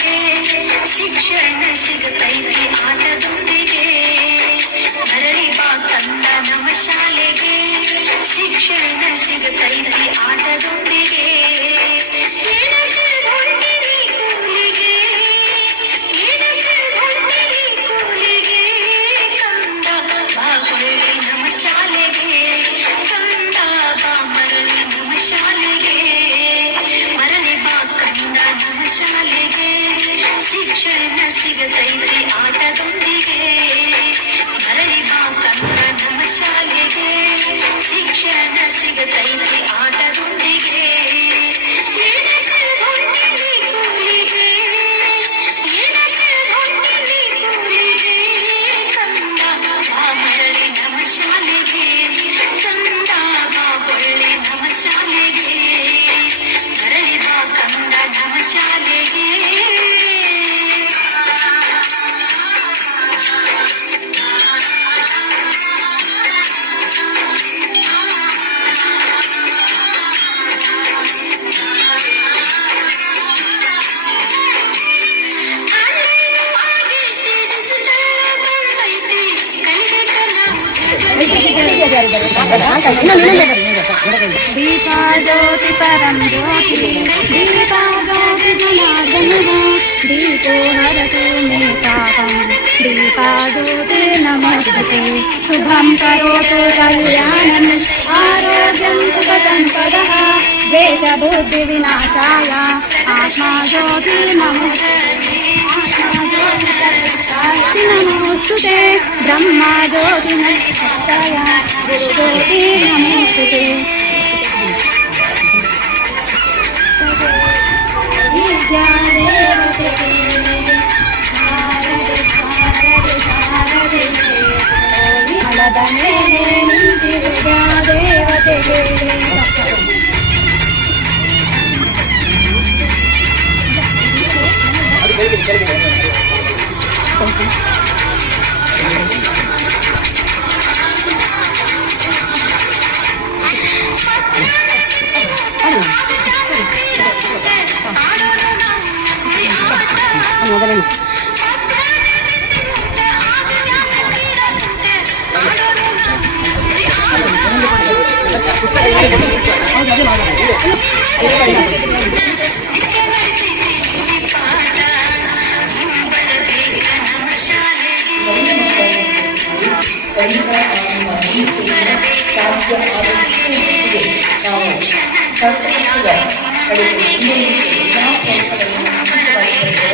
ಶಾಲೆಗೆ ಶಿಕ್ಷಣ ಸಿಗತೈತಿ ಆಟದೊಂದಿಗೆ ಮರಳಿ ಬಾ ಕಂದ ನಮ್ಮ ಶಾಲೆಗೆ ಶಿಕ್ಷಣ ಸಿಗತೈತಿ ಆಟದೊಂದಿಗೆ ಶಿಕ್ಷಣ ಸಿಗತೈತಿ ಆಟದೊಂದಿಗೆ ಮರಳಿ ಬಾ ಕಂದ ನಮ್ಮ ಶಾಲೆಗೆ ಶಿಕ್ಷಣ ಸಿಗತೈತಿ ಆಟದೊಂದಿಗೆ ಕಂದ ಬಾ ಮರಳಿ ನಮ್ಮ ಶಾಲೆಗೆ ಕಂದ ಬಾ ಹೊಳ್ಳಿ ನಮ್ಮ ಶಾಲೆಗೆ ಮರಳಿ ಬಾ ಕಂದ ನಮ್ಮ ಶಾಲೆಗೆ दीपाज्योति परं ज्योति दीपाज्योति जनार्दनः दीपो हरतु मे तापं दीपाज्योति नमोस्तुते शुभं करोतु कल्याणम् आरोग्यं सुखसम्पदः द्वेषबुद्धिविनाशाय आत्मा ज्योति नमोस्तुते ब्रह्मा ज्योति नमस्ताय गुरुज्योति नमोस्तुते विद्यादेवते अलबने निंति विद्यादेवते ಶಿಕ್ಷಣ